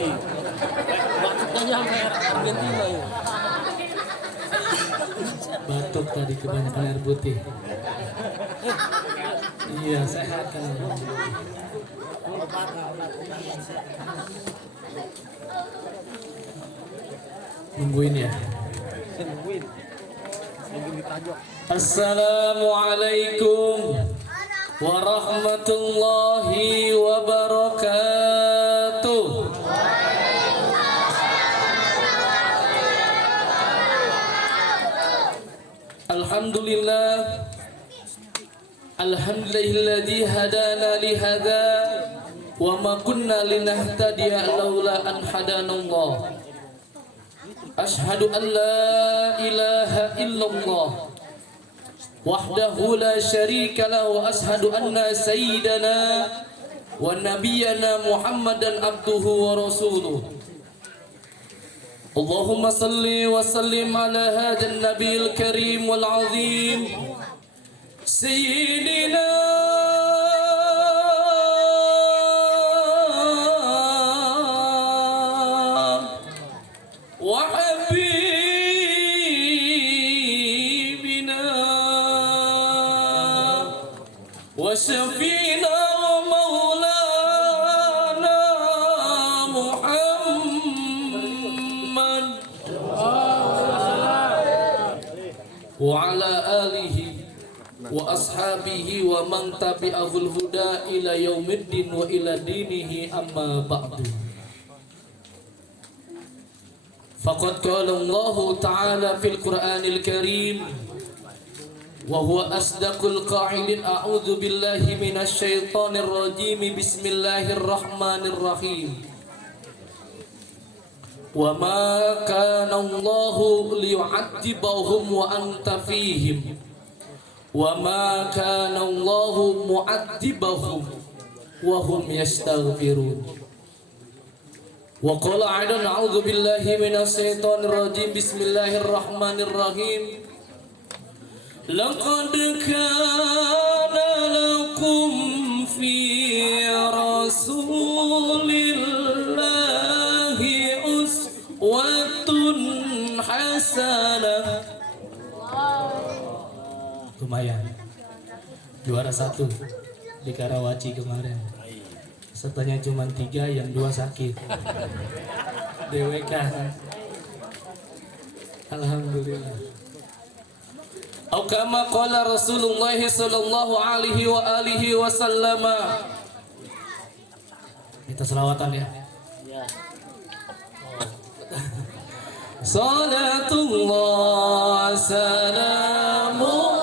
Batuknya sampai Argentina ya. Batuk tadi kebanyakan air putih. Iya, sehat kan. Nungguin ya. Assalamualaikum warahmatullahi wabarakatuh. Alhamdulillah, alhamdulillahilladzi hadana li hadza wa ma kunna linahtadiya laula an hadanallah. Ashhadu an la ilaha illallah wahdahu la syarika lahu wa ashhadu anna sayyidana wa nabiyyana Muhammadan abduhu wa rasuluh. Allahumma salli wa sallim ala hadzal nabiyil karim wal azim sayyidina wa habibina wa syafina wa maulana Muhammad wa ala alihi wa ashabihi wa man tabi'ahul huda ila yaumiddin wa ila dinihi amma ba'du. Faqad qala Allah ta'ala fil Qur'anil Karim wa huwa asdaqul qa'ilin a'udzu billahi minasy syaithanir rajim bismillahirrahmanirrahim. Wa ma kana Allahu liyu'adzibahum wa anta fihim wa ma kana Allahu mu'adzibahum wa hum yastaghfirun. Wa qala aidan a'udzu billahi minasy syaithanir rajim bismillahirrahmanirrahim. Laqad kana lakum fi rasulillahi uswatun hasanah. Lumayan, juara 1 di Karawaci kemarin. Setelahnya cuma 3, yang 2 sakit. DWK. Alhamdulillah. Au kama qala Rasulullah sallallahu alaihi wa alihi wasallam. Kita selawatan ya. Salatullah salamullah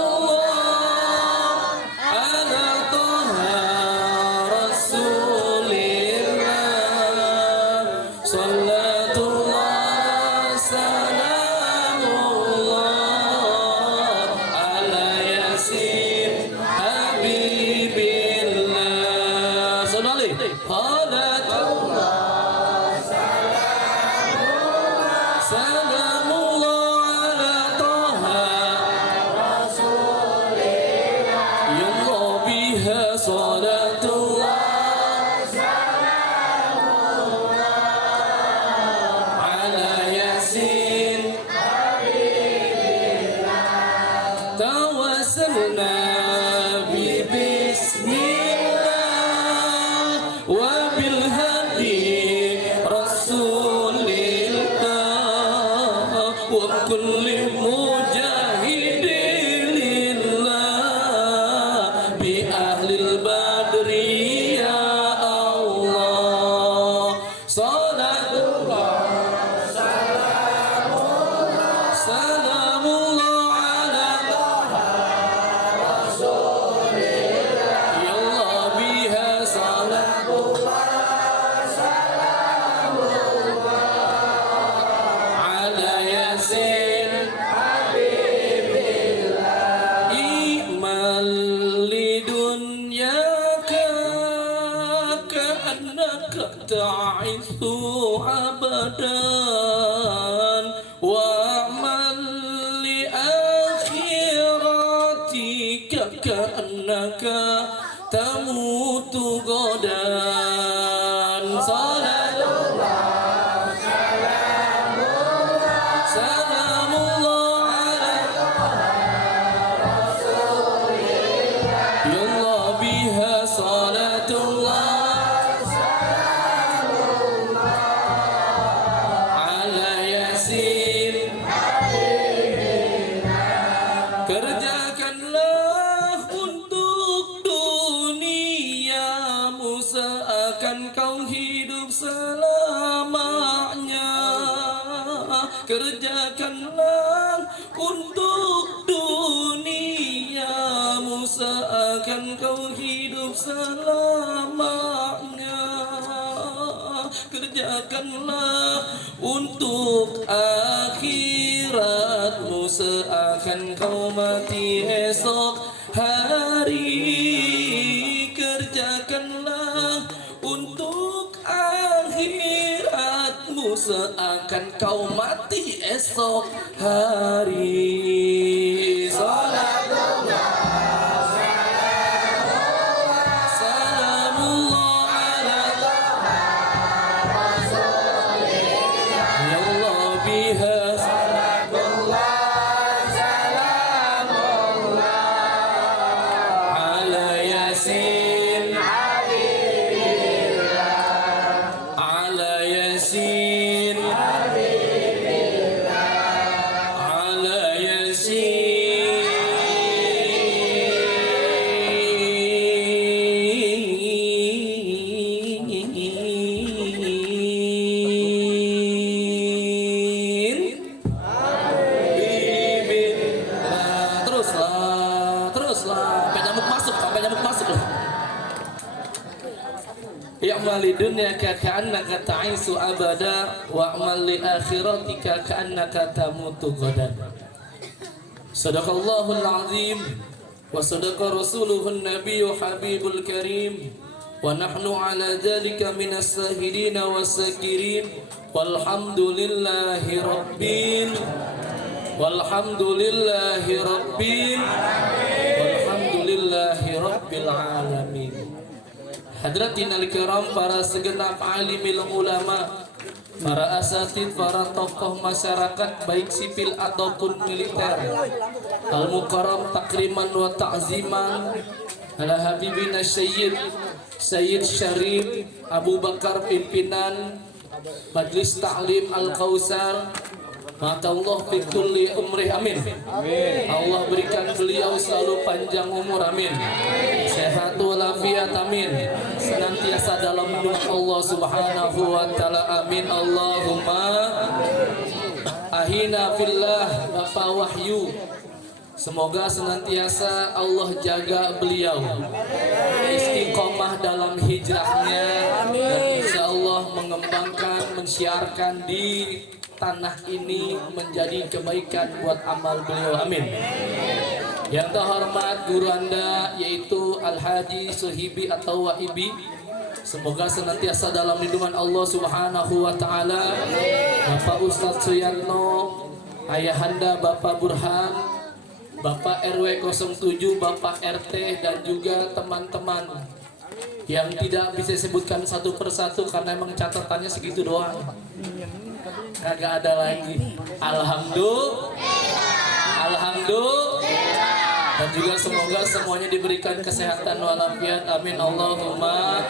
abadan wa'mal li akhiratika ka'annaka tamutu ghadan. Salatullah kerjakanlah untuk akhiratmu, seakan kau mati esok hari. Kerjakanlah untuk akhiratmu, seakan kau mati esok hari. Salatullah salamullah ala ya Allah biha ala yasin ala yasin ala yasin. Teruslah, sampai nyamuk masuk loh. I'mal li dunyaka ka'annaka ta'isu abada wa'mal li akhiratika ka'annaka tamutu ghadan. Sadaqallahul azim wa sadaqa rasuluhun nabiyyu habibul karim wa nahnu ala dzalika minas sahidin wasakirin walhamdulillahi rabbil walhamdulillahi rabbil alamin. Hadratin al-kiram, para segenap alimil ulama, para asatid, para tokoh masyarakat baik sipil ataupun militer, al-mukarram takriman wa ta'ziman ala habibina Sayyid Syarif Abu Bakar, pimpinan Majlis Ta'lim Al-Kausar. Maka Allah fi kulli umrih, amin. Allah berikan beliau selalu panjang umur, amin. Sehat walafiat, amin. Senantiasa dalam lindungan Allah subhanahu wa ta'ala, amin. Allahumma ahina fillah. Bapak Wahyu, semoga senantiasa Allah jaga beliau, istiqomah dalam hijrahnya, dan insya Allah mengembangkan, mensiarkan di tanah ini menjadi kebaikan buat amal beliau, amin. Yang terhormat guru Anda yaitu Al-Haji Suhibi atau Waibi, semoga senantiasa dalam lindungan Allah subhanahu wa ta'ala. Bapak Ustadz Suyatno, ayahanda Bapak Burhan, Bapak RW 07, Bapak RT, dan juga teman-teman yang tidak bisa disebutkan satu persatu karena emang catatannya segitu doang, kagak ada lagi. Alhamdulillah, dan juga semoga semuanya diberikan kesehatan walafiat, amin. Allahumma.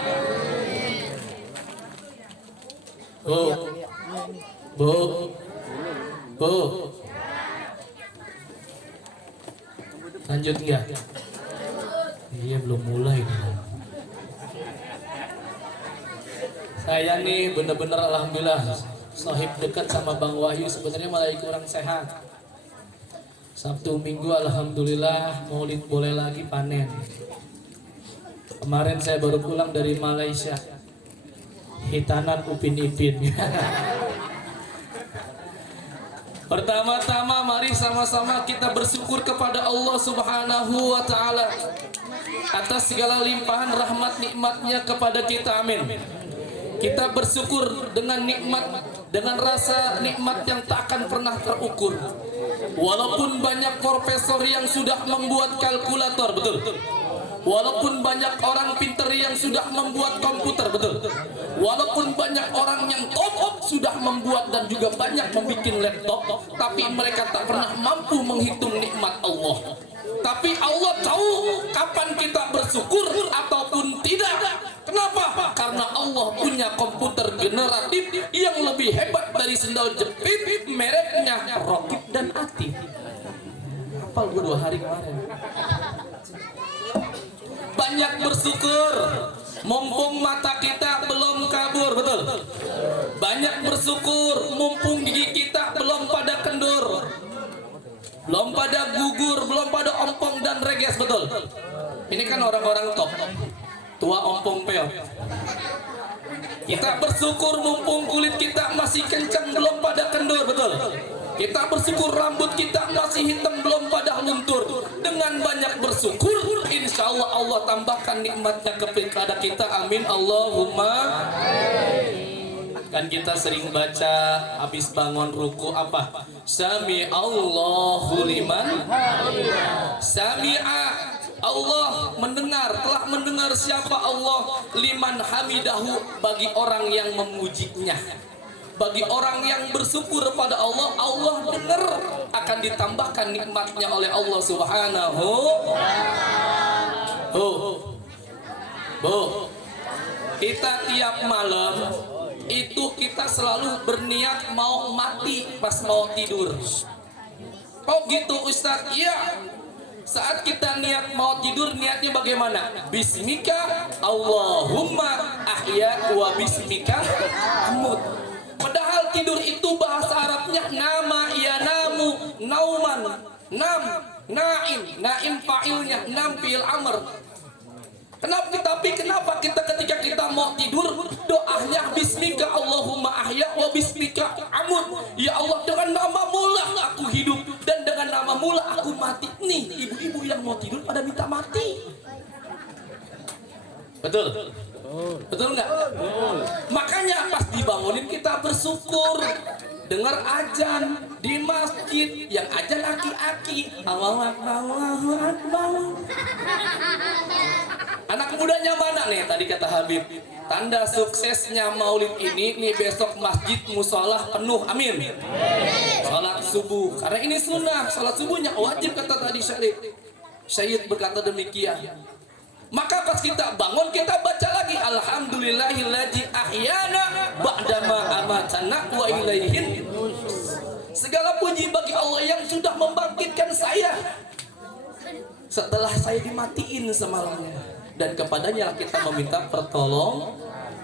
Bu, lanjut nggak? Iya, belum mulai. Saya nih bener-bener alhamdulillah sahib dekat sama Bang Wahyu, sebenarnya malah kurang sehat. Sabtu Minggu alhamdulillah Maulid boleh lagi panen. Kemarin saya baru pulang dari Malaysia, hitanan Upin Ipin. Pertama-tama mari sama-sama kita bersyukur kepada Allah subhanahu wa ta'ala atas segala limpahan rahmat nikmatnya kepada kita, amin. Kita bersyukur dengan nikmat, dengan rasa nikmat yang tak akan pernah terukur. Walaupun banyak profesor yang sudah membuat kalkulator, betul. Walaupun banyak orang pinter yang sudah membuat komputer, betul. Walaupun banyak orang yang top sudah membuat dan juga banyak membuat laptop, tapi mereka tak pernah mampu menghitung nikmat Allah. Tapi Allah tahu kapan kita bersyukur ataupun tidak. Kenapa? Karena Allah punya komputer generatif yang lebih hebat dari sendal jepit, mereknya Rokib dan Atif. Hafal gue 2 hari kemarin. Banyak bersyukur, mumpung mata kita belum kabur, betul. Banyak bersyukur, mumpung gigi kita belum pada kendur, belum pada gugur, belum pada ompong dan reges, betul. Ini kan orang-orang top, tua ompong peot. Kita bersyukur mumpung kulit kita masih kencang belum pada kendur, betul. Kita bersyukur rambut kita masih hitam belum pada luntur. Dengan banyak bersyukur, insya Allah Allah tambahkan nikmatnya kepada kita. Amin Allahumma. Kan kita sering baca habis bangun ruku apa? Sami Allahu liman. Sami'a, Allah mendengar, telah mendengar siapa Allah, liman hamidahu, bagi orang yang memujinya. Bagi orang yang bersyukur pada Allah, Allah dengar, akan ditambahkan nikmatnya oleh Allah Subhanahu. Kita tiap malam itu kita selalu berniat mau mati pas mau tidur. Oh gitu Ustadz? Iya. Saat kita niat mau tidur, niatnya bagaimana? Bismika Allahumma ahya wa bismika amut. Padahal tidur itu bahasa Arabnya nama, ya namu, nauman, nam, naim, naim fa'ilnya, nam fi'il amr. Kenapa kita ketika kita mau tidur doanya bismika Allahumma ahya wa bismika amut. Ya Allah, dengan namamu lah aku hidup dan dengan namamu lah aku mati. Nih ibu-ibu yang mau tidur pada minta mati. Betul? Betul nggak? Makanya pas dibangunin kita bersyukur. Dengar ajan di masjid, yang ajan aki-aki. Allahu Akbar, Allahu Akbar. Anak mudanya mana nih? Tadi kata Habib, tanda suksesnya maulid ini nih besok masjid musola penuh, amin. Salat subuh, karena ini sunnah. Salat subuhnya wajib kata tadi Syahid berkata demikian. Maka pas kita bangun kita baca lagi alhamdulillahilladzi ahyana ba'dama amatana wa ilaihin. Segala puji bagi Allah yang sudah membangkitkan saya setelah saya dimatiin semalamnya, dan kepadanya kita meminta pertolongan.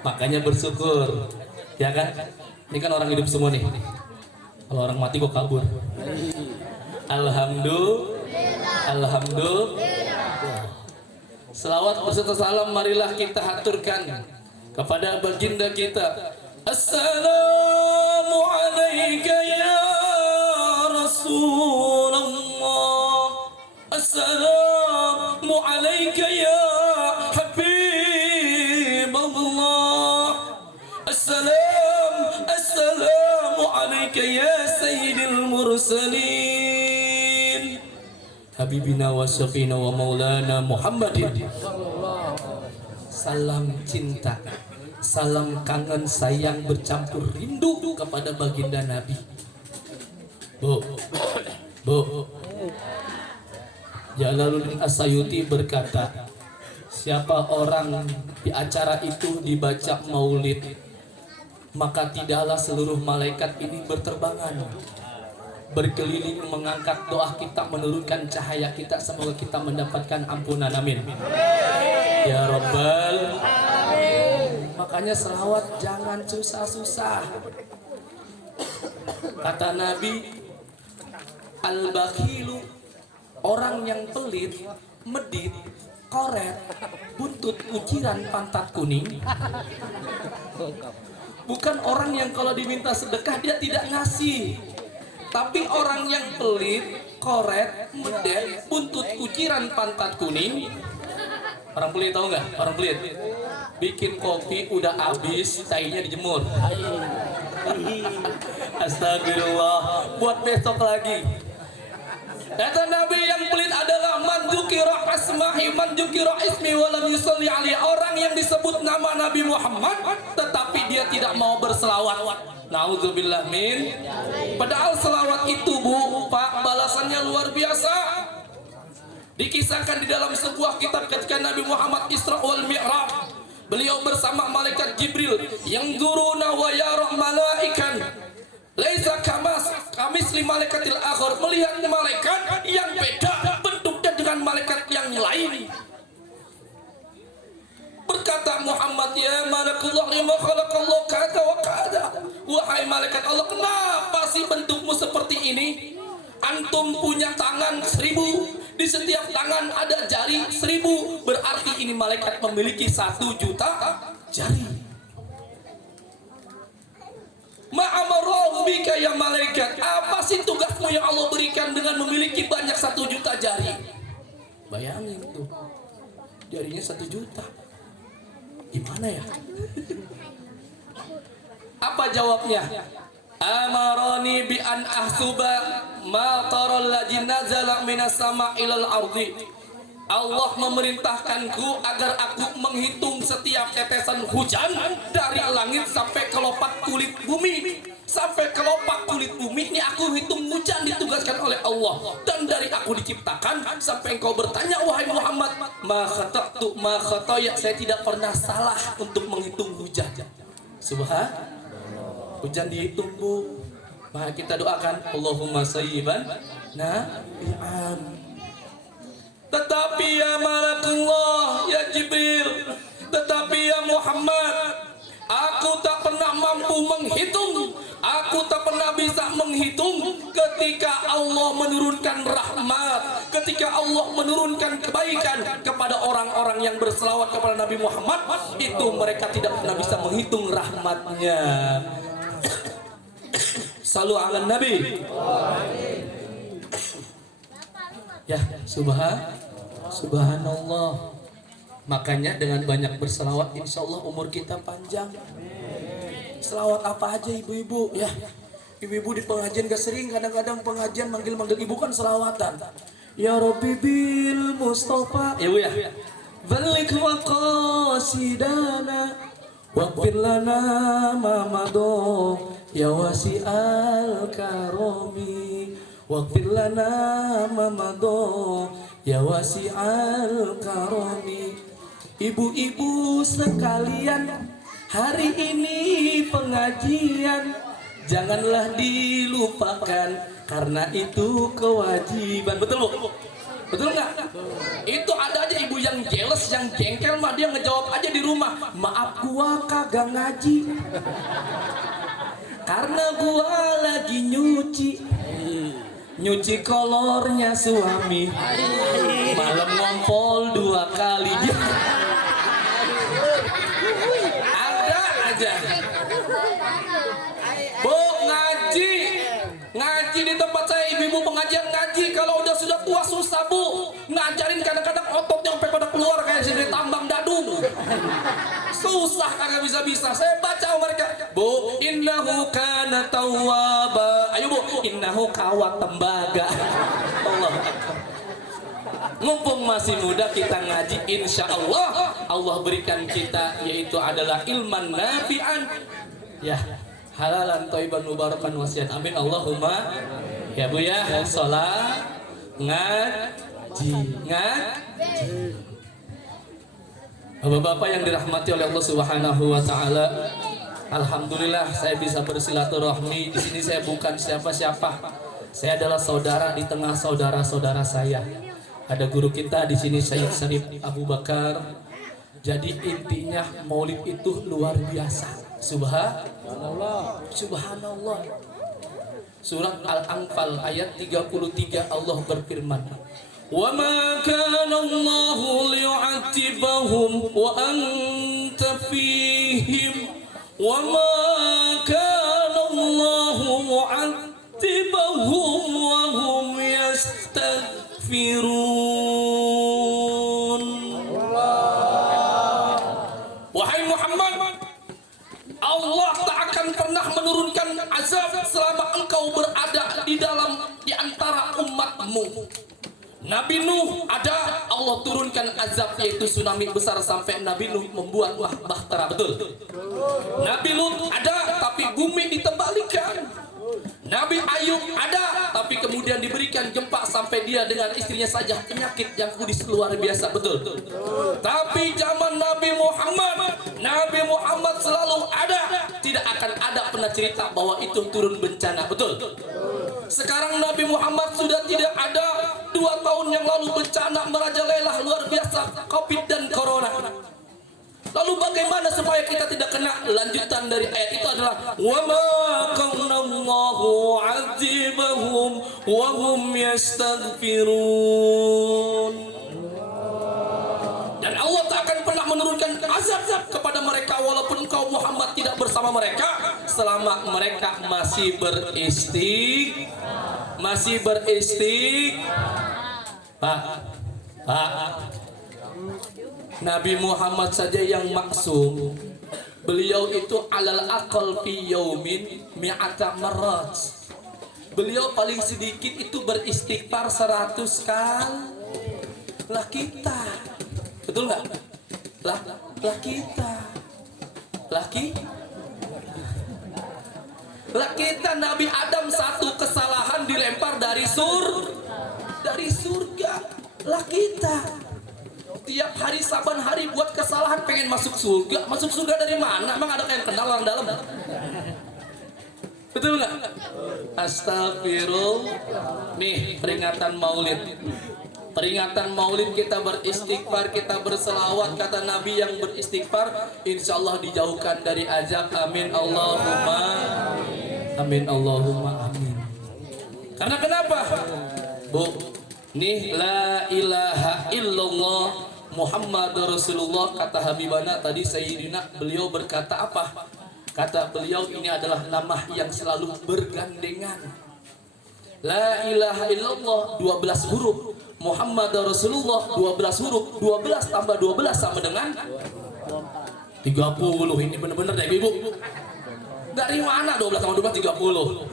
Makanya bersyukur, ya kan? Ini kan orang hidup semua nih. Kalau orang mati kok kabur. Alhamdulillah. Selawat beserta salam marilah kita haturkan kepada baginda kita. Assalamu alayka ya Rasulullah. Assalamu alayka ya Habibullah. Assalamu alayka ya Sayyidil Mursalin. Habibina wa syafiina wa maulana Muhammadin. Salam cinta, salam kangen sayang bercampur rindu kepada baginda Nabi. Bu Jalaluddin As-Sayuti berkata, siapa orang di acara itu dibaca maulid, maka tidaklah seluruh malaikat ini berterbangan, berkeliling mengangkat doa kita, menurunkan cahaya kita, semoga kita mendapatkan ampunan, amin ya Rabbal. Makanya selawat jangan susah-susah. Kata Nabi, al-bakhilu, orang yang pelit, medit, koret, buntut, ujiran, pantat kuning, bukan orang yang kalau diminta sedekah dia tidak ngasih. Tapi orang yang pelit, koret, medek, buntut, kuciran, pantat kuning. Orang pelit tahu nggak? Orang pelit bikin kopi udah habis, cairnya dijemur. Astagfirullah, buat besok lagi. Kata Nabi, yang pelit adalah man dzukira asma'i, man dzukira ismi wa lam yusalli alaihi, orang yang disebut nama Nabi Muhammad tetapi dia tidak mau berselawat. Nauzubillah min. Padahal selawat itu Bu, Pak, balasannya luar biasa. Dikisahkan di dalam sebuah kitab ketika Nabi Muhammad Isra wal Mi'raj, beliau bersama malaikat Jibril yang zuruna wa yara malaikan laisa kamis li malaikatil akhir, melihat malaikat yang beda bentuknya dengan malaikat yang lain. Berkata Muhammad, ya malakullah lima khalaqallahu kada wa kada. Wahai malaikat Allah, kenapa sih bentukmu seperti ini? Antum punya tangan 1000, di setiap tangan ada jari 1000, berarti ini malaikat memiliki 1 juta jari. Ma'amarallahu bika ya malaikat. Apa sih tugasmu yang Allah berikan dengan memiliki banyak 1 juta jari? Bayangin tuh, jarinya 1 juta. Gimana ya? Apa jawabnya? Amaroni bi an ahsuba ma taral ladzi nazala minas sama ilal ardi. Allah memerintahkanku agar aku menghitung setiap tetesan hujan dari langit sampai kelopak kulit bumi. Sampai kelopak kulit bumi ini aku hitung hujan ditugaskan oleh Allah. Dan dari aku diciptakan sampai engkau bertanya wahai Muhammad, ma khata'tu ma khataya, saya tidak pernah salah untuk menghitung hujan. Subhanallah. Hujan dihitung, Bu. Maka kita doakan Allahumma sayyiban nafi'an. Tetapi ya Malakullah, ya Jibril, tetapi ya Muhammad, aku tak pernah mampu menghitung, aku tak pernah bisa menghitung ketika Allah menurunkan rahmat, ketika Allah menurunkan kebaikan kepada orang-orang yang berselawat kepada Nabi Muhammad, itu mereka tidak pernah bisa menghitung rahmatnya. Salu ala Nabi. Ya, subhanallah. Makanya dengan banyak berselawat, insya Allah umur kita panjang. Selawat apa aja ibu-ibu ya. Ibu-ibu di pengajian gak sering, kadang-kadang pengajian manggil-manggil ibu kan selawatan. Ya Rabbi bil Mustafa. Ya Bu ya. Balik wa qasidana waghfir lana ma madha ya wasi'al karami. Waghfir lana ma madha ya wasi'al karami. Ibu-ibu sekalian, hari ini pengajian janganlah dilupakan karena itu kewajiban. Betul Bu? Betul nggak? Itu ada aja ibu yang jealous, yang jengkel mah dia ngejawab aja di rumah, maaf gua kagak ngaji karena gua lagi nyuci kolornya suami, malam ngompol 2 kali. Ada aja. Bu, ngaji di tempat saya, ibu-ibu pengajian ngaji kalau udah sudah tua susah Bu, ngajarin kadang-kadang ototnya sampai pada keluar kayak si tambang dadung. Susah kagak bisa-bisa. Saya baca mereka, Bu, innahu kana tawwaba. Ayo Bu, innahu kawat tembaga. Allah. Mumpung masih muda kita ngaji, insya Allah Allah berikan kita yaitu adalah ilman nafi'an. Ya, halalan thayyiban mubarakan wasiat. Amin Allahumma. Ya Bu ya, sholat ngaji. Bapak-bapak yang dirahmati oleh Allah Subhanahu wa taala, alhamdulillah saya bisa bersilaturahmi. Di sini saya bukan siapa-siapa. Saya adalah saudara di tengah saudara-saudara saya. Ada guru kita di sini Syekh Syarif Abu Bakar. Jadi intinya maulid itu luar biasa. Subhanallah. Subhanallah. Surat Al-Anfal ayat 33 Allah berfirman, "Wa ma kana Allahu liyu'adzibahum wa anta fihim wa ma kana Allahu mu'adzibahum wa hum yastaghfirun." Wahai Muhammad, Allah tak akan pernah menurunkan azab selama engkau berada di antara umatmu. Nabi Nuh ada, Allah turunkan azab yaitu tsunami besar sampai Nabi Nuh membuat bahtera. Betul? Nabi Lut ada tapi bumi ditembalikan. Nabi Ayub ada tapi kemudian diberikan gempa sampai dia dengan istrinya saja penyakit yang kudis luar biasa. Betul? Tapi zaman Nabi Muhammad selalu ada, tidak akan ada pernah cerita bahwa itu turun bencana. Betul? Sekarang Nabi Muhammad sudah tidak ada. 2 tahun yang lalu bencana merajalela luar biasa, Covid dan Corona. Lalu bagaimana supaya kita tidak kena? Lanjutan dari ayat itu adalah wa ma kana Allahu 'adzibahum wa hum yastaghfirun. Dan Allah tak akan pernah menurunkan azab kepada mereka walaupun engkau Muhammad tidak bersama mereka selama mereka masih Pak, Nabi Muhammad saja yang maksum. Beliau itu alal aqal fi yaumin mi'ata marrat. Beliau paling sedikit itu beristighfar 100 kali. Lah kita, betul nggak? Lah kita Nabi Adam satu kesalahan dilempar dari surga. Lah kita tiap hari saban hari buat kesalahan pengen masuk surga. Masuk surga dari mana? Emang ada yang kenal orang dalam? Betul nggak? Astagfirullah. Nih peringatan Maulid kita beristighfar, kita berselawat. Kata Nabi yang beristighfar insya Allah dijauhkan dari azab. Amin Allahumma amin. Karena kenapa? Bu, nih la ilaha illallah Muhammad Rasulullah, kata Habibana tadi Sayyidina, beliau berkata apa? Kata beliau ini adalah nama yang selalu bergandengan. La ilaha illallah 12 huruf, Muhammad Rasulullah 12 huruf, 12 tambah 12 sama dengan 30. Ini benar-benar deh Ibu. Dari mana 12 tambah 12 30?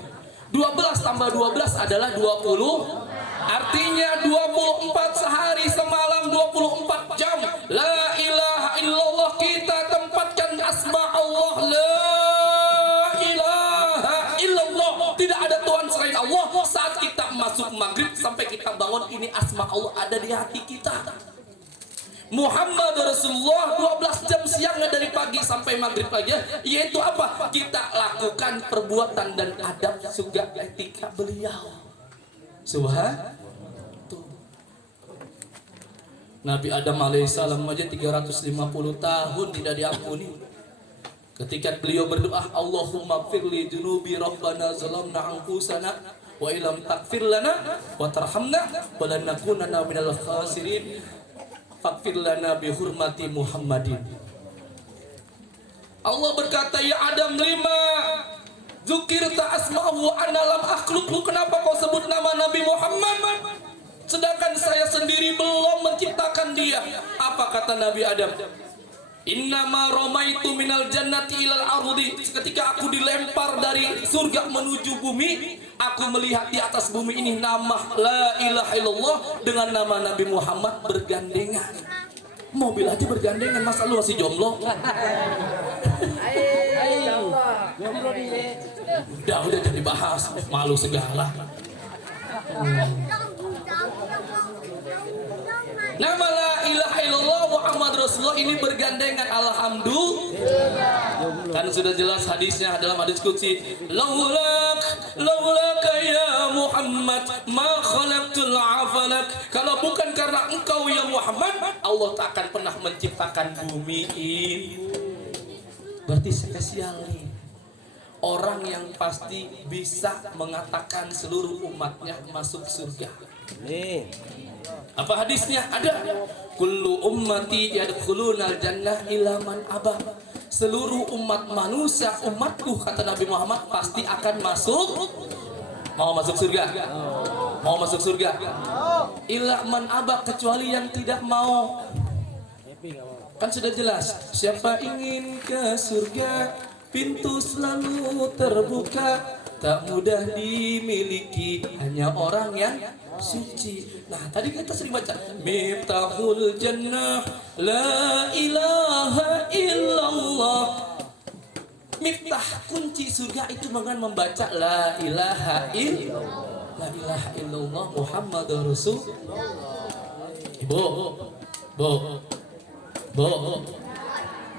12 tambah 12 adalah 20. Artinya 24 sehari semalam 24 jam. La ilaha illallah kita tempatkan asma Allah. La ilaha illallah. Tidak ada Tuhan selain Allah. Saat kita masuk maghrib sampai kita bangun, ini asma Allah ada di hati kita. Muhammad Rasulullah 12 jam siangnya dari pagi sampai maghrib aja, yaitu apa? Kita lakukan perbuatan dan adab juga etika beliau. Subhanallah. Nabi Adam alaihissalam aja 350 tahun tidak diampuni. Ketika beliau berdoa, Allahumma firli junubi rabbana zalamna anfusana wa ilam takfir lana wa tarhamna wa lanakunanna minal khasirin fakfir lana bi hurmati Muhammadin. Allah berkata, ya Adam, lima zukirta asma'u wa ana lam akhluqhu. Kenapa kau sebut nama Nabi Muhammad sedangkan saya sendiri belum menciptakan dia? Apa kata Nabi Adam? Innama romaitu minal jannati ilal ardi. Ketika aku dilempar dari surga menuju bumi, aku melihat di atas bumi ini nama la ilaha illallah dengan nama Nabi Muhammad bergandengan. Mobil aja bergandengan, masa lu masih jomblo? Udah jadi bahas, malu segala. Nama la ilaha illallah Muhammad Rasulullah ini bergandengan. Alhamdulillah. Kan sudah jelas hadisnya dalam hadis qudsi, laulaka ya Muhammad ma khalaqtul afalak. Kalau bukan karena engkau ya Muhammad, Allah tak akan pernah menciptakan bumi ini. Berarti spesial nih, orang yang pasti bisa mengatakan seluruh umatnya masuk surga. Apa hadisnya? Ada. Kullu ummati yadkhulunal jannah illa man aba. Seluruh umat manusia, umatku, kata Nabi Muhammad, pasti akan masuk. Mau masuk surga? Mau masuk surga? Illa man aba, kecuali yang tidak mau. Kan sudah jelas, siapa ingin ke surga, pintu selalu terbuka, tak mudah dimiliki, hanya orang yang suci. Nah, tadi kita sering baca Miftahul Jannah la ilaha illallah. Miftah, kunci surga itu dengan membaca la ilaha illallah. La ilaha illallah Muhammadur Rasulullah. Bu,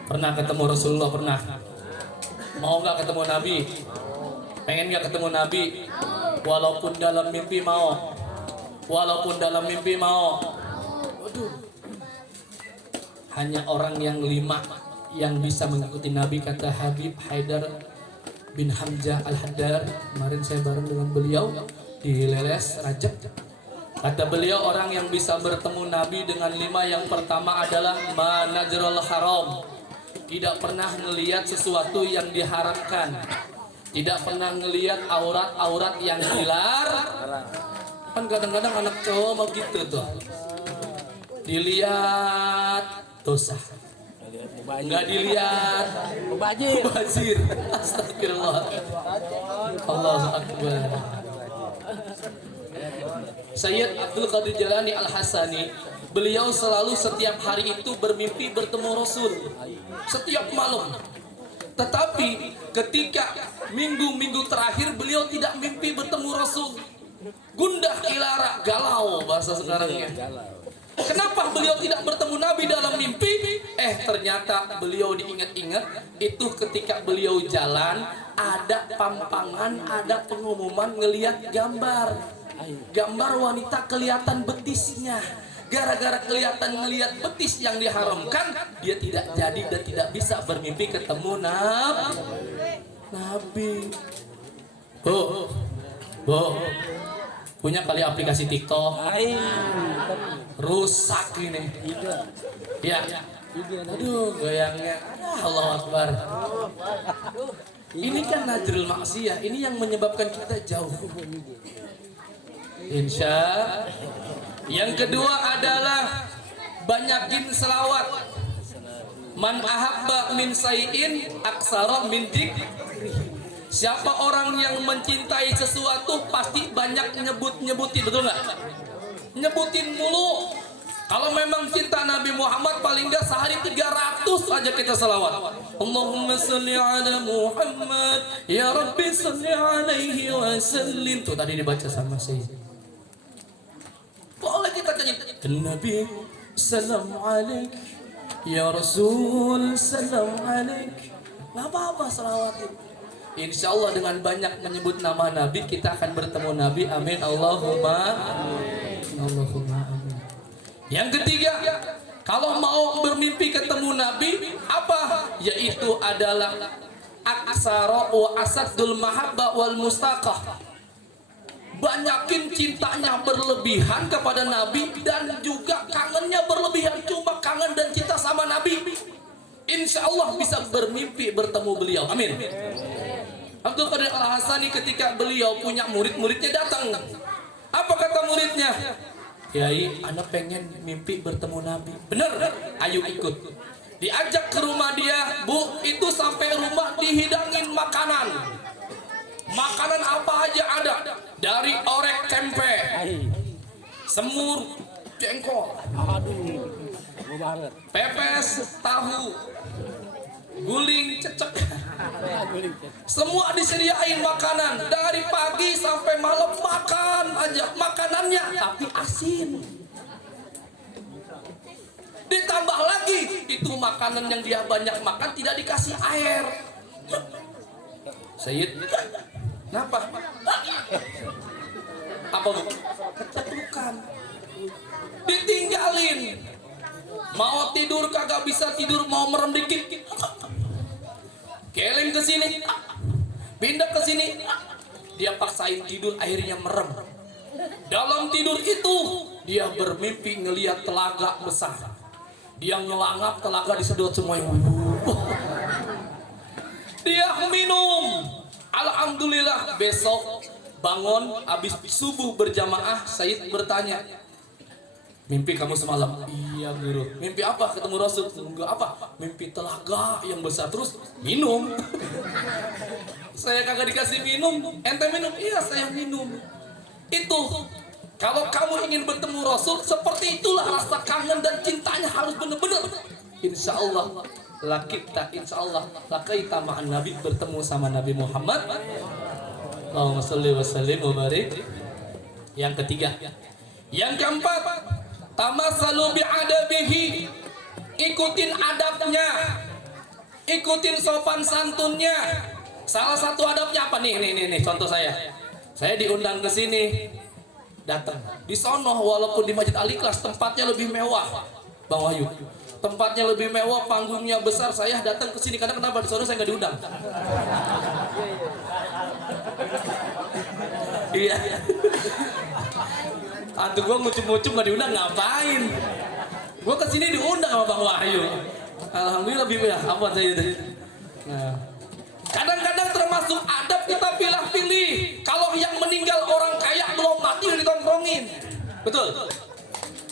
pernah ketemu Rasulullah? Pernah? Mau nggak ketemu Nabi? Pengen nggak ketemu Nabi? Walaupun dalam mimpi mau. Walaupun dalam mimpi mau. Waduh. Hanya orang yang 5 yang bisa mengikuti Nabi, kata Habib Haidar bin Hamzah Al-Haddad. Kemarin saya bareng dengan beliau di Leles Rajab. Kata beliau, orang yang bisa bertemu Nabi dengan 5 yang pertama adalah manajrul haram. tidak pernah ngelihat sesuatu yang diharamkan, tidak pernah ngelihat aurat-aurat yang dilarang. Kan kadang-kadang anak cowok mau gitu tuh, dilihat dosa, nggak dilihat mubazir. Astagfirullah. Allahu Akbar. Sayyid Abdul Qadir Jalani Al-Hasani, beliau selalu setiap hari itu bermimpi bertemu Rasul setiap malam. Tetapi ketika minggu-minggu terakhir beliau tidak mimpi bertemu Rasul. Gundah ilara, galau bahasa sekarangnya. Kenapa beliau tidak bertemu Nabi dalam mimpi? Ternyata beliau diingat-ingat itu ketika beliau jalan ada pampangan, ada pengumuman ngelihat gambar wanita kelihatan betisnya. Gara-gara kelihatan ngelihat betis yang diharamkan, dia tidak jadi dan tidak bisa bermimpi ketemu Nabi. Punya kali aplikasi TikTok. Rusak ini. Ya. Aduh, goyangnya. Allahu Akbar. Ini kan najrul maksiyah. Ini yang menyebabkan kita jauh. Insya. Yang kedua adalah banyakin selawat. Man ahabba min sayin aksara min dzikri. Siapa orang yang mencintai sesuatu pasti banyak nyebutin, betul nggak? Nyebutin mulu. Kalau memang cinta Nabi Muhammad paling nggak sehari 300 aja kita salawat. Allahumma salli ala Muhammad, ya Rabbi salli alaihi wa sallim. Tuh tadi dibaca sama saya. Boleh kita nyanyi. Nabi salam alaik, ya Rasul salam alaik. Nggak apa-apa salawat itu. Insya Allah dengan banyak menyebut nama Nabi kita akan bertemu Nabi. Amin. Allahumma amin. Allahumma amin. Yang ketiga, kalau mau bermimpi ketemu Nabi apa? Yaitu adalah aksara wa asadul mahabbah wal mustaqah. Banyakin cintanya berlebihan kepada Nabi dan juga kangennya berlebihan. Cuma kangen dan cinta sama Nabi, insya Allah bisa bermimpi bertemu beliau. Amin. Abdul Qadir Al-Hasani ketika beliau punya murid-muridnya datang. Apa kata muridnya? Kiai, anak pengen mimpi bertemu Nabi. Bener, ayo ikut. Diajak ke rumah dia, Bu, itu sampai rumah dihidangin makanan. Makanan apa aja ada. Dari orek tempe, semur, jengkol, pepes, tahu, guling, cecek. Semua disediain makanan. Dari pagi sampai malam makan aja makanannya, tapi asin. Ditambah lagi itu makanan yang dia banyak makan tidak dikasih air. Sayyid, kenapa? Apa bu? Keceplukan. Ditinggalin. Mau tidur kagak bisa tidur, mau merem dikit. Keleng ke sini, pindah ke sini. Dia paksain tidur, akhirnya merem. Dalam tidur itu dia bermimpi ngelihat telaga besar. Dia ngelangap, telaga disedot semuanya. Dia minum. Alhamdulillah besok bangun habis subuh berjamaah, Said bertanya, mimpi kamu semalam? Iya guru. Mimpi apa? Ketemu Rasul? Enggak apa? Mimpi telaga yang besar. Terus minum. Saya kagak dikasih minum. Ente minum? Iya saya minum. Itu kalau kamu ingin bertemu Rasul, seperti itulah rasa kangen dan cintanya harus benar-benar. Insya Allah lakita, insya Allah lakaita ma'an Nabi, bertemu sama Nabi Muhammad. Allahumma sholli wa sallim wa barik. Yang ketiga. Yang keempat, tamasalu bi'adabihi. Ikutin adabnya, ikutin sopan santunnya. Salah satu adabnya apa nih? Nih contoh saya diundang ke sini, datang di sono, walaupun di Masjid Al-Ikhlas tempatnya lebih mewah, Bang Wahyu, tempatnya lebih mewah, panggungnya besar, saya datang ke sini karena kenapa? Di sono saya nggak diundang. Iya. Antu gua ngucup-ngucup nggak diundang, ngapain? Gua kesini diundang sama Bang Wahyu. Alhamdulillah bibi ya. Apa saya itu? Nah, kadang-kadang termasuk adab kita pilih-pilih. Kalau yang meninggal orang kaya belum mati udah ditongkrongin. Betul?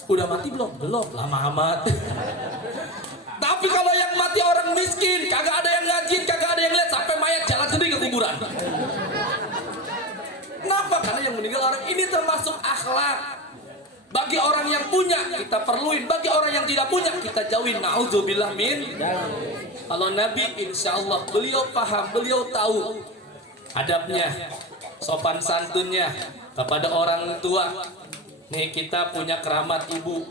Udah mati belum? Belum. Lama amat. Tapi kalau yang mati orang miskin, kagak ada yang ngajin, kagak ada yang lihat, sampai mayat jalan sendiri ke kuburan. Kenapa? Karena yang meninggal orang ini termasuk akhlak. Bagi orang yang punya kita perluin, bagi orang yang tidak punya kita jauhin. Nauzubillah min. Kalau Nabi insya Allah beliau paham, beliau tahu adabnya, sopan santunnya kepada orang tua. Nih kita punya keramat ibu,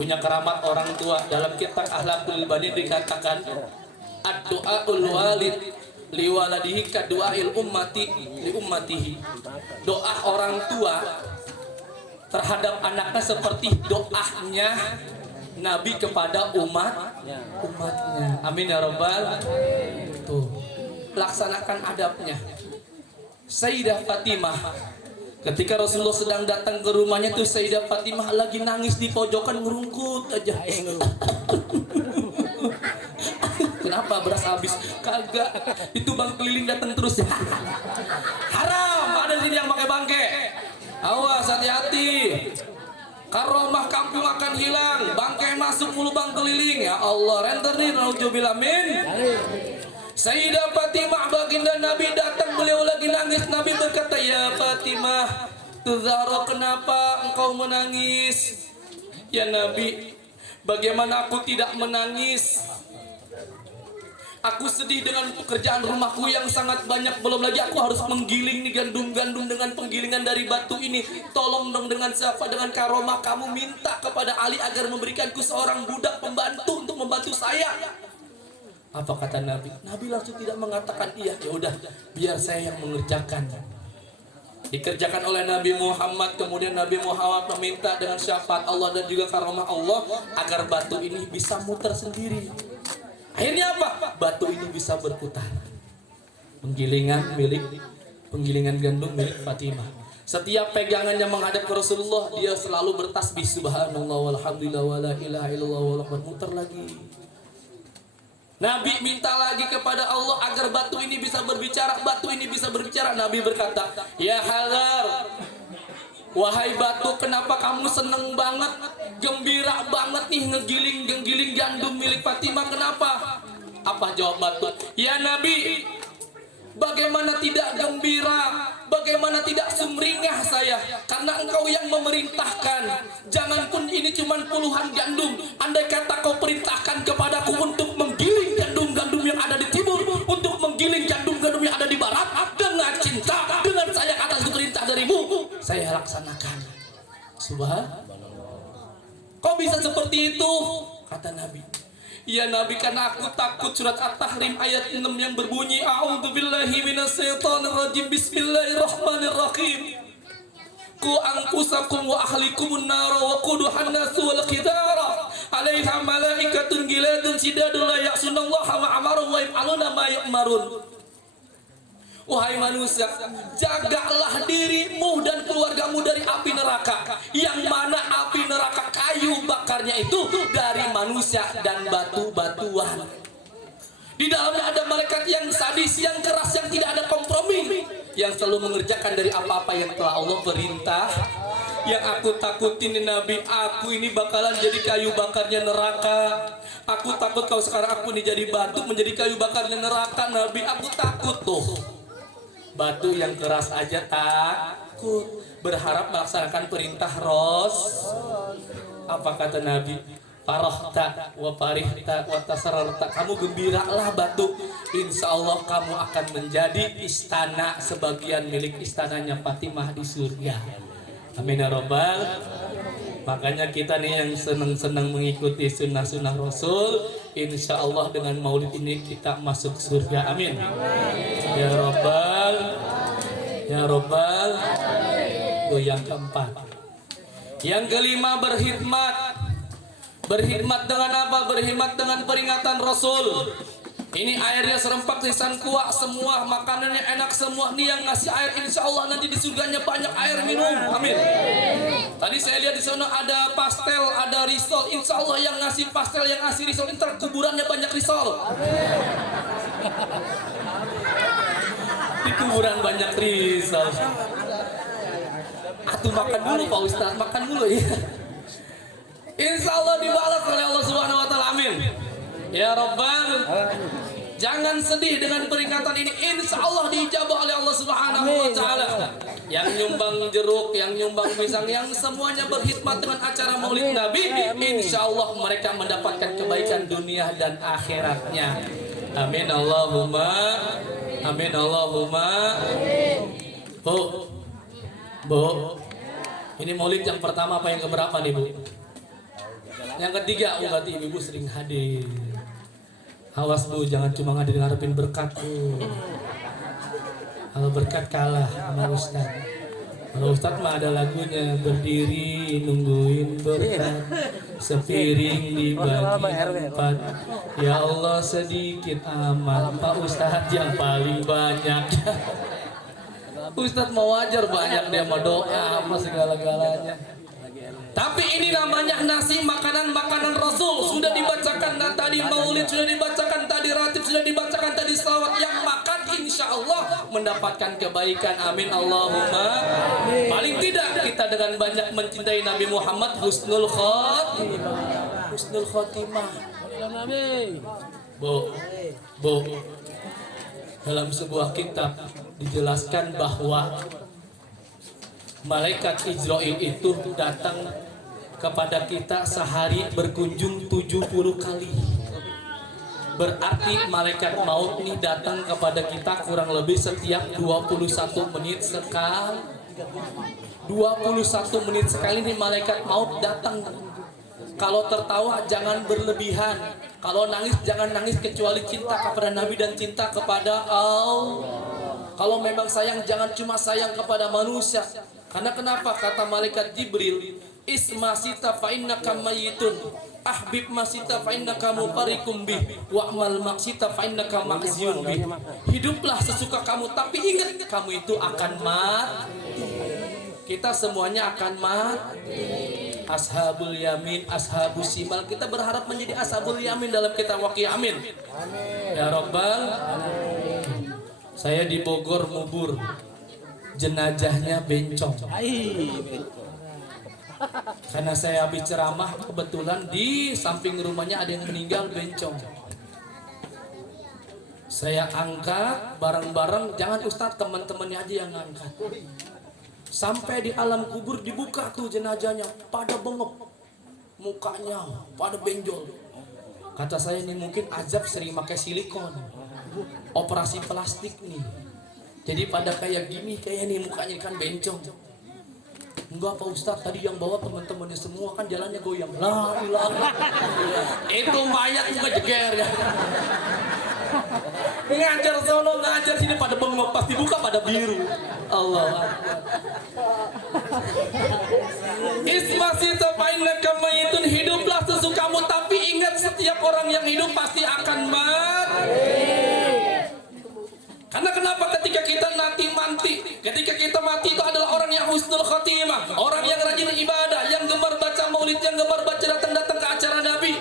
punya keramat orang tua. Dalam kitab Akhlaqul Bani dikatakan ad-du'aul walid liwaladihi kadu'ail ummati li ummatihi. Doa orang tua terhadap anaknya seperti doanya Nabi kepada umatnya. Amin ya Rabbal. Tuh, laksanakan adabnya. Sayyidah Fatimah, ketika Rasulullah sedang datang ke rumahnya tuh, Sayyidah Fatimah lagi nangis di pojokan ngerungkut aja. Kenapa beras habis? Kagak, itu bang keliling datang terus ya. Haram ada di sini yang pakai bangke. Awas, hati-hati. Karomah kampung akan hilang. Bangkai masuk mulu bang keliling. Ya Allah, renter nih. Nauzubillah min. Sayyidah Fatimah baginda Nabi datang, beliau lagi nangis. Nabi berkata, ya Fatimah, Zahra, kenapa engkau menangis? Ya Nabi, bagaimana aku tidak menangis? Aku sedih dengan pekerjaan rumahku yang sangat banyak. Belum lagi aku harus menggiling nih gandum-gandum dengan penggilingan dari batu ini. Tolong dong dengan siapa, dengan karomah kamu minta kepada Ali agar memberikanku seorang budak pembantu untuk membantu saya. Apa kata Nabi? Nabi langsung tidak mengatakan iya. Ya udah, biar saya yang mengerjakan. Dikerjakan oleh Nabi Muhammad. Kemudian Nabi Muhammad meminta dengan syafaat Allah dan juga karomah Allah agar batu ini bisa muter sendiri. Akhirnya apa? Batu ini bisa berputar. Penggilingan gandum milik Fatimah. Setiap pegangannya menghadap ke Rasulullah, dia selalu bertasbih subhanallah walhamdulillah wala ilaha illallah wallahu muter lagi. Nabi minta lagi kepada Allah agar batu ini bisa berbicara. Batu ini bisa berbicara. Nabi berkata, ya Hadar, wahai batu, kenapa kamu seneng banget, gembira banget nih ngegiling gandum milik Fatimah? Kenapa? Apa jawab batu? Ya Nabi, bagaimana tidak gembira, bagaimana tidak sumringah saya, karena engkau yang memerintahkan. Janganpun ini cuma puluhan gandum, andai kata kau perintahkan kepadaku untuk menggiling gandum-gandum yang ada di timur, untuk menggiling gandum-gandum yang ada di barat, dengan cinta, dengan sayang atas perintah darimu, saya laksanakan. Subhanallah. Kok bisa seperti itu? Kata Nabi. Ya Nabi, karena aku takut. Surat At-Tahrim ayat 6 yang berbunyi, a'udzubillahi minasyaitonirrajim, bismillahirrahmanirrahim. Ku anfusakum wa ahlikumun nar wa quduhan nasu wal qidara 'alaiha malaikatun giladun sidadun la ya'sunallaha ma amara wa yaf'aluna ma yu'marun. Wahai manusia, jagalah dirimu dan keluargamu dari api neraka, yang mana api neraka kayu bakarnya itu dari manusia dan batu-batuan. Di dalamnya ada malaikat yang sadis, yang keras, yang tidak ada kompromi, yang selalu mengerjakan dari apa-apa yang telah Allah perintah. Yang aku takutin Nabi, aku ini bakalan jadi kayu bakarnya neraka. Aku takut kalau sekarang aku ini jadi batu menjadi kayu bakarnya neraka. Nabi, aku takut tuh. Batu yang keras aja takut, berharap melaksanakan perintah Apa kata Nabi? Farahta wa parihta wa tasararta. Kamu gembiralah batu, insya Allah kamu akan menjadi istana, sebagian milik istananya Fatimah di surga. Amin ya Rabbal. Makanya kita nih yang senang-senang mengikuti sunnah-sunnah Rasul, insya Allah dengan maulid ini kita masuk surga. Amin. Ya Rabbal, ya Rabbal. Yang keempat, yang kelima, berkhidmat. Berkhidmat dengan apa? Berkhidmat dengan peringatan Rasul. Ini airnya serempak, lisan kuah, semua makanannya enak semua. Nih yang ngasih air, insya Allah nanti di surganya banyak air minum. Amin. Tadi saya lihat di sana ada pastel, ada risol. Insya Allah yang ngasih pastel, yang ngasih risol, ntar kuburannya banyak risol. Di kuburan banyak risol. Atuh makan dulu Pak Ustadz, makan dulu ya. Insya Allah dibalas oleh Allah Subhanahu Wa Taala. Amin. Ya Rabbal, jangan sedih dengan peringatan ini. Insya Allah diijabah oleh Allah Subhanahu Wa Taala. Yang nyumbang jeruk, yang nyumbang pisang, yang semuanya berkhidmat dengan acara Maulid Nabi, insya Allah mereka mendapatkan kebaikan dunia dan akhiratnya. Amin Allahumma, amin Allahumma. Bu, ini Maulid yang pertama apa yang keberapa nih Bu? Yang ketiga, berarti ibu sering hadir. Awas Bu, jangan cuma hadir ngarepin berkat Bu. Kalau berkat kalah sama Ustadz. Kalau Ustadz mah ada lagunya, berdiri nungguin berkat, sepiring dibagi empat. Ya Allah sedikit amal, Pak Ustadz yang paling banyak. Ustadz mau wajar banyak dia mau doa apa segala-galanya. Tapi ini namanya nasi, makanan-makanan Rasul. Sudah dibacakan tadi Maulid, sudah dibacakan tadi Ratib, sudah dibacakan tadi salawat. Yang makan insya Allah mendapatkan kebaikan. Amin Allahumma. Paling tidak kita dengan banyak mencintai Nabi Muhammad, husnul khotimah. Husnul khotimah. Bu, dalam sebuah kitab dijelaskan bahwa malaikat Israil itu datang kepada kita sehari berkunjung 70 kali. Berarti malaikat maut ini datang kepada kita kurang lebih setiap 21 menit sekali. 21 menit sekali ini malaikat maut datang. Kalau tertawa jangan berlebihan. Kalau nangis jangan nangis kecuali cinta kepada Nabi dan cinta kepada Allah. Kalau memang sayang jangan cuma sayang kepada manusia. Karena kenapa? Kata malaikat Jibril, isma sita fa innaka mayyitun, ahbib masita fa innaka mufarikum bih, wa'mal maksita fa innaka makziyun bih. Hiduplah sesuka kamu, tapi ingat kamu itu akan mati. Kita semuanya akan mati. Ashabul yamin, ashabus simal. Kita berharap menjadi ashabul yamin dalam kitab Waqiah. Amin. Ya Rabbal. Saya di Bogor mubur, jenazahnya bencong. Karena saya habis ceramah, kebetulan di samping rumahnya ada yang meninggal bencong. Saya angkat bareng-bareng, jangan Ustadz, teman-temannya aja yang angkat. Sampai di alam kubur dibuka tuh jenazahnya, pada bengep, mukanya pada benjol. Kata saya ini mungkin azab sering pakai silikon, operasi plastik nih. Jadi pada kayak gini, kayak nih mukanya kan bencong. Enggak Pak Ustadz, tadi yang bawa teman-temannya semua kan jalannya goyang. La ilaha. Itu mayat juga jeger ya. Ngajar sono, ngajar sini pada bengok, pas dibuka pada biru. Allah. Ismasita fa'innaka mayyitun, hiduplah sesukamu, tapi ingat setiap orang yang hidup pasti akan mati. Karena kenapa? Ketika kita nanti mati, ketika kita mati itu adalah orang yang husnul khotimah, orang yang rajin ibadah, yang gemar baca maulid, yang gemar baca datang-datang ke acara Nabi.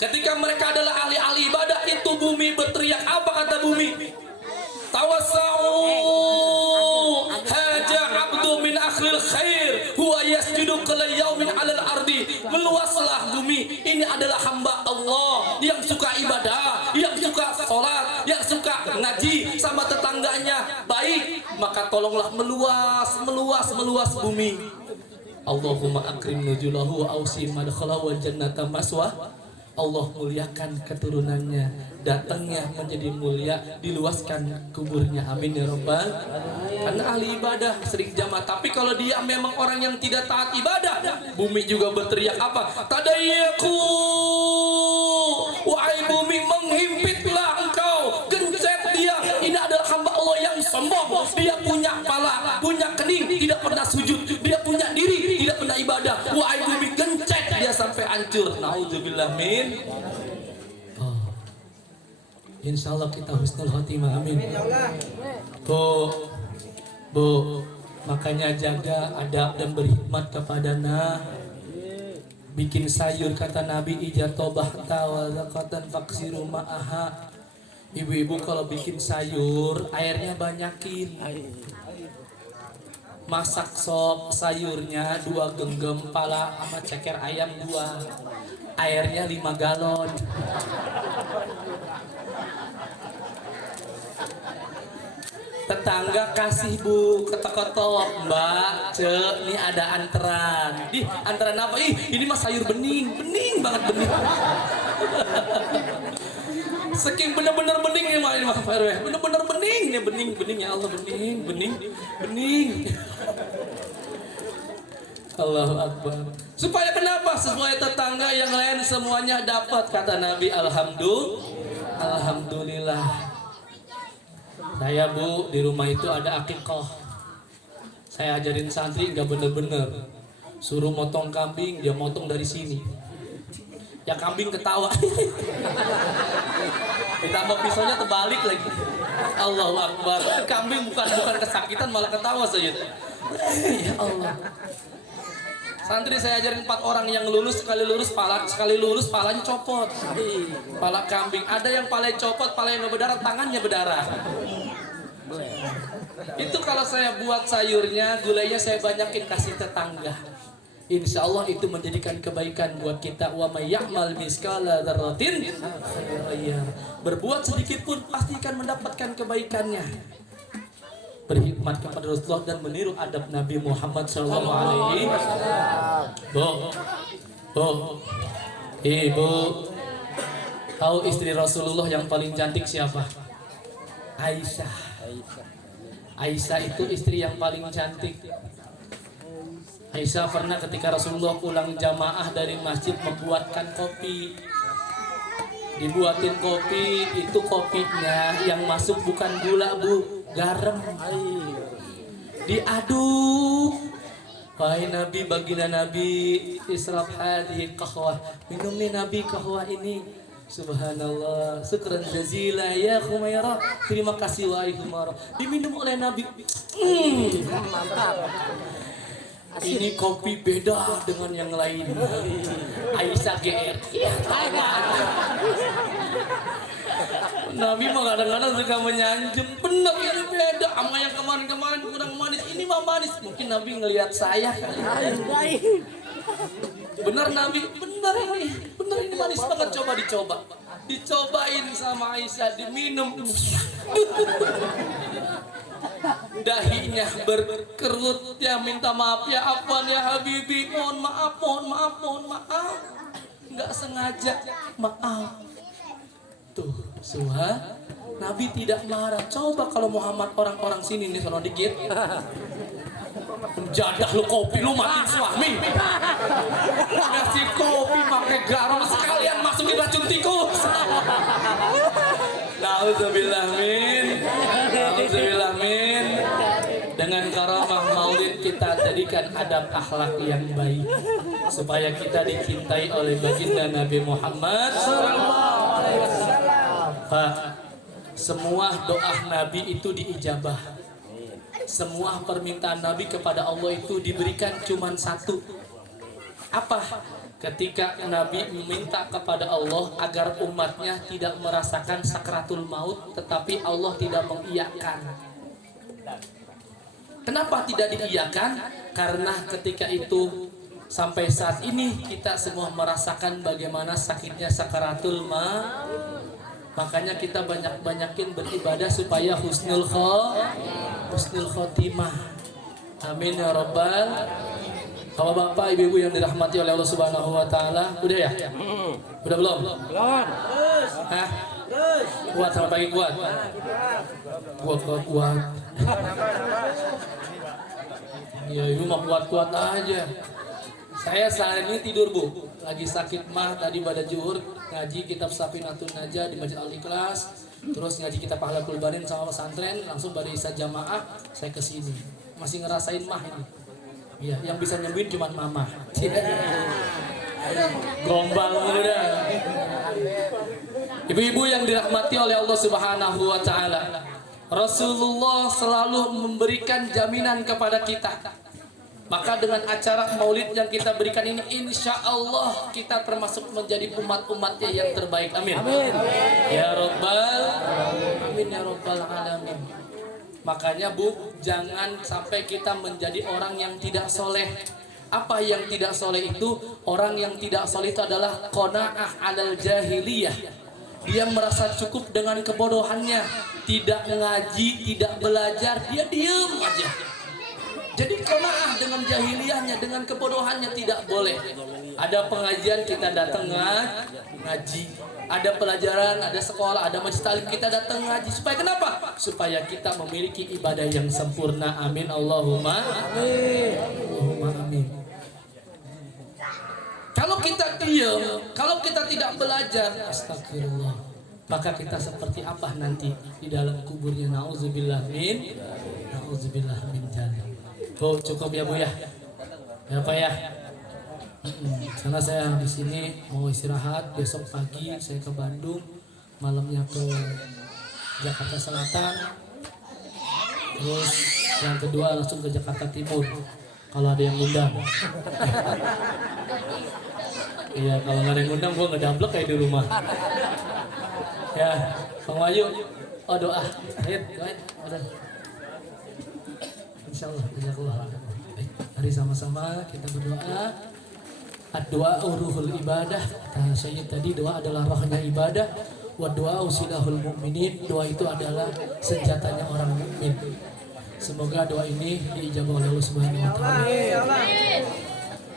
Ketika mereka adalah ahli-ahli ibadah, itu bumi berteriak. Apa kata bumi? Tawassa'u haja abdu min akhlil khair huwa yasjudu kulla yaumin 'alal ardi. Meluaslah bumi, ini adalah hamba Allah yang suka ibadah, yang suka sholat, yang suka ngaji sama tetangganya baik, maka tolonglah meluas bumi. Allahumma akrim nujulahu wa ausi madkhalahu wa jannata maswa. Allah muliakan keturunannya, datangnya menjadi mulia, diluaskan kuburnya. Amin ya Rabbal. Karena ahli ibadah sering jamaah, tapi kalau dia memang orang yang tidak taat ibadah, bumi juga berteriak apa? Tadayyaku, wahai bumi, menghimpitlah engkau, gencet dia. Ini adalah hamba Allah yang sombong. Dia punya kepala, punya kening, tidak pernah sujud. Dia punya diri, tidak pernah ibadah. Wahai bumi, gencet dia sampai hancur. Naudzubillah min. Insya Allah kita husnul khotimah, amin. Bu, makanya jaga adab dan berhikmat kepada bikin sayur kata Nabi ijatobah tawa zakatan faksiru ma'aha. Ibu-ibu kalau bikin sayur airnya banyakin. Masak sop sayurnya 2 genggam pala sama ceker ayam 2, airnya 5 galon. Tetangga kasih bu, ketok-ketok, mbak, cek, ini ada antrean. Ih, antrean apa? Ih, ini mah sayur bening, bening banget bening. Saking bener-bener bening ini mah Pak RW, bener-bener bening, ini bening ya Allah, bening. Allahu Akbar. Supaya kenapa? Supaya tetangga yang lain semuanya dapat, kata Nabi. Alhamdulillah. Saya bu, di rumah itu ada akikoh. Saya ajarin santri nggak bener-bener. Suruh motong kambing, dia motong dari sini. Ya kambing ketawa. Ditambah pisaunya terbalik lagi. Allahu Akbar. Kambing bukan kesakitan malah ketawa saja. Ya Allah. Santri saya ajarin 4 orang yang lulus, sekali lulus palanya copot. Pala kambing. Ada yang palanya copot, palanya nggak berdarah, tangannya berdarah. Itu kalau saya buat sayurnya, gulanya saya banyakin kasih tetangga. Insya Allah itu menjadikan kebaikan buat kita. Wa may ya'mal miskala dzarratin khairan yarah. Berbuat sedikit pun pasti akan mendapatkan kebaikannya. Berhikmat kepada Rasulullah dan meniru adab Nabi Muhammad SAW. Bu, ibu tahu istri Rasulullah yang paling cantik siapa? Aisyah itu istri yang paling cantik. Aisyah pernah ketika Rasulullah pulang jamaah dari masjid membuatkan kopi. Dibuatin kopi, itu kopinya yang masuk bukan gula bu, garam. Diaduk. Wahai Nabi, baginda Nabi, israf hadhihi qahwah. Minum nih Nabi qahwah ini. Subhanallah, syukran jazila ya Khumairah. Terima kasih wahai Khumairah. Diminum oleh Nabi. Mantap. Ini kopi beda dengan yang lain. Aisyah GR. Nabi mah kadang-kadang suka menyanjung. Bener ini beda sama yang kemarin-kemarin kurang manis. Ini mah manis. Mungkin Nabi ngelihat saya. Bener Nabi, bener ini manis banget. Coba dicobain sama Aisyah, diminum. Dahinya berkerut, ya minta maaf ya Afwan ya Habibi, mohon maaf, nggak sengaja, maaf. Tuh, Nabi tidak marah. Coba kalau Muhammad orang-orang sini nih sono dikit, jadah lu kopi lu makin suami, ngasih kopi pakai garam sekalian masukin racun tikus. Nauzubillah min. Dengan karamah maulid kita jadikan adab akhlak yang baik supaya kita dicintai oleh baginda Nabi Muhammad SAW. Semua doa Nabi itu diijabah. Semua permintaan Nabi kepada Allah itu diberikan cuma satu. Apa? Ketika Nabi meminta kepada Allah agar umatnya tidak merasakan sakratul maut, tetapi Allah tidak mengiyakan. Kenapa tidak diiyakan? Karena ketika itu sampai saat ini kita semua merasakan bagaimana sakitnya sakratul maut. Makanya kita banyak-banyakin beribadah supaya husnul khotimah. Amin ya rabbal. Kalau bapak ibu-ibu yang dirahmati oleh Allah Subhanahu wa taala, udah ya? Udah belum? Belum. Hah? Kuat sama pagi kuat. Kuat. Ya ibu mah kuat aja. Saya sehari ini tidur bu, lagi sakit mah tadi pada zuhur ngaji kitab Safinatun Najah di Masjid Al-Ikhlas, terus ngaji kitab Ahlakul Banin sama pesantren, langsung pada isya jamaah saya kesini, masih ngerasain mah ini. Iya, yang bisa nyembuhin cuma mama. Gombal udah. Ibu-ibu yang dirahmati oleh Allah Subhanahu wa taala, Rasulullah selalu memberikan jaminan kepada kita. Maka dengan acara maulid yang kita berikan ini, insya Allah kita termasuk menjadi umat-umatnya yang terbaik. Amin. Amin. Ya Rabbal Amin ya Rabbal Alamin. Makanya Bu, jangan sampai kita menjadi orang yang tidak soleh. Apa yang tidak soleh itu? Orang yang tidak soleh itu adalah qanaah alal jahiliyah. Dia merasa cukup dengan kebodohannya, tidak ngaji, tidak belajar, dia diam aja. Jadi qanaah dengan jahiliyahnya, dengan kebodohannya tidak boleh. Ada pengajian kita datang ngaji, ada pelajaran, ada sekolah, ada majelis taklim kita datang ngaji. Supaya kenapa? Supaya kita memiliki ibadah yang sempurna. Amin Allahumma amin. Allahumma amin. Kalau kita diam, kalau kita tidak belajar, astagfirullah, maka kita seperti apa nanti di dalam kuburnya? Nauzubillah min dzalik. Bu, cukup ya Bu ya. Ya Pak ya. Karena saya di sini mau istirahat, besok pagi saya ke Bandung, malamnya ke Jakarta Selatan. Terus yang kedua langsung ke Jakarta Timur. Kalau ada yang ngundang. Iya, kalau nggak ada yang ngundang gue ngedablek kayak di rumah. Ya, Bang Wayu, oh doa. Ayo, insyaallah, jazakallah. Baik, mari sama-sama kita berdoa. Ad-doa ruhul ibadah. Kata Syekh tadi, doa adalah rohnya ibadah. Wa doa usilahul mu'minin. Doa itu adalah senjatanya orang mukmin. Semoga doa ini diijabah oleh Allah Subhanahu wa taala. Amin.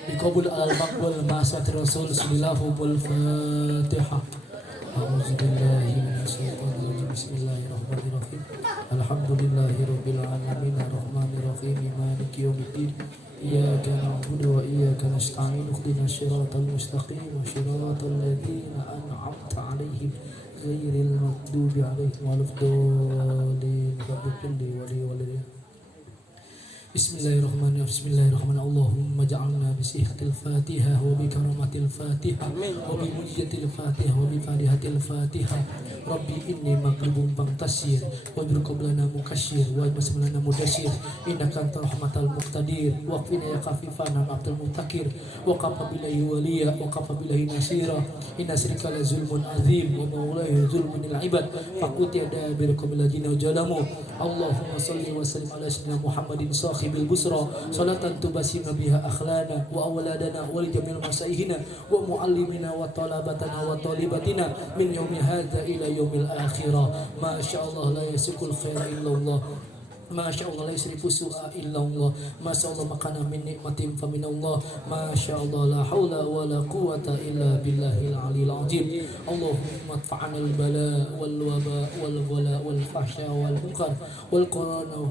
Biqabul al-maqbul ma'asat Rasul sallallahu al-Fatihah. A'udzubillahi minasyaitonir rajim. Bismillahirrahmanirrahim. Alhamdulillahirabbil alamin arrahmanir rahim maliki yaumiddin. Iyyaka na'budu wa iyyaka nasta'in. Ihdinas siratal mustaqim, siratal ladzina an'amta 'alaihim ghairil maghdubi 'alaihim waladdallin. Bismillahirrahmanirrahim. Bismillahirrahmanirrahim. Allahumma ja'alna bi sihhatil Fatihah wa bi karamatil Fatihah wa bi mujjatil Fatihah wa bi fadihatil Fatihah. Rabbi inni maqlubun bangtasir wa bir qablana mukasyir wa masmulana mudasyir innaka antar rahmatal muqtadir wa qina ya khafifana abdul mutakir wa qafa billahi waliya wa qafa billahi nasira inna sirka la zulmun azim wa maulai zulmun lil ibad faqut ya dabir qabil ladina jalamu. Allahumma salli wa sallim ala sayyidina Muhammadin sahibil busra salatan tubasina biha akhlana wa awladana wa li jamil masaihina wa muallimina wa talabatana wa talibatina min yaumi hadza ila yaumil akhirah. Masyaallah la yasukul khaira illallah. Masya Allah la yusrifu su'a illallah. Masya Allah makana min nikmatin fa minallah. Masya Allah la hawla wa la quwata illa billahil aliyil azim. Allahumma adfa'na al bala wal waba wal ghala wal fahsya wal munkar wal qurana wa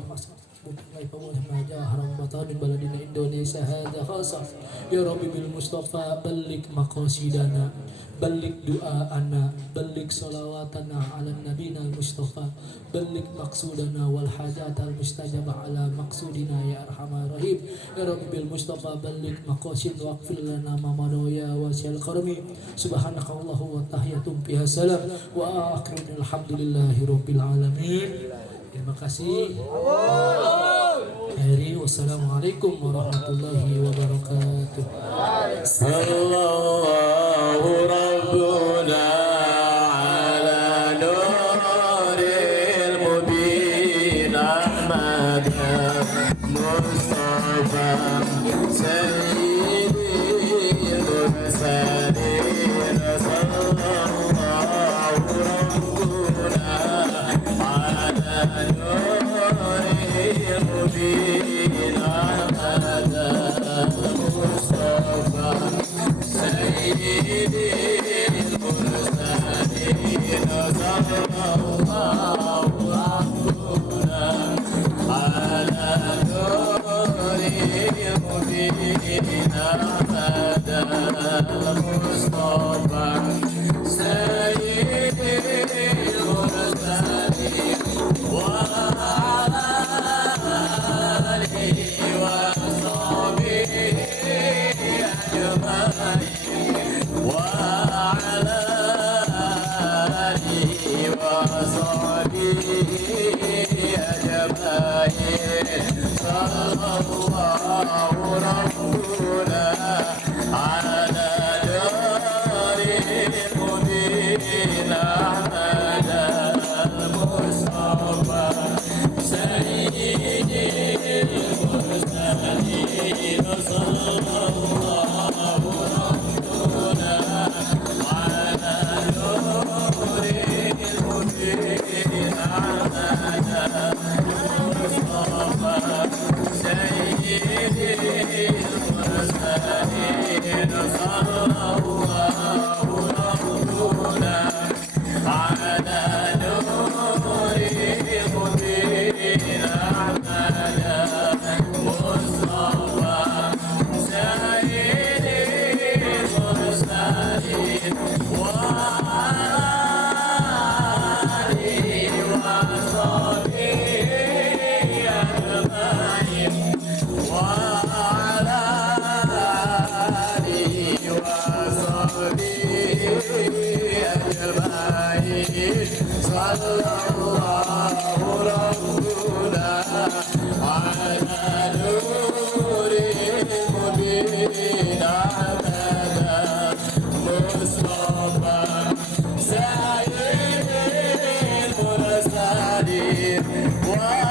baladina Indonesia hadza khasa ya Rabbi bil Mustafa balik maqasidana balik du'aana balik salawatana ala nabina Mustafa balik maksudana wal hajat al mustajabah ala maksudina ya arhamar rahim ya Rabbi bil Mustafa balik maqasid waqfil lana mamadoya wasyal karmi subhanakallahu wa tahiyatum biha salam wa akhirin alhamdulillahi rabbil alamin. Terima kasih. Wassalamualaikum warahmatullahi wabarakatuh. Sallallahu rabbuna ala nuril mubin Ahmad Mustafa Sayyidil mursalin. Sallallahu rabbuna ala nuril mubin Ahmad Mustafa Sayyidil mursalin. Sallallahu rabbuna ala nuril mubin Ahmad Mustafa Sayyidil mursalin wa ala alihi wa sahbihi ajma'in wa ala Wow.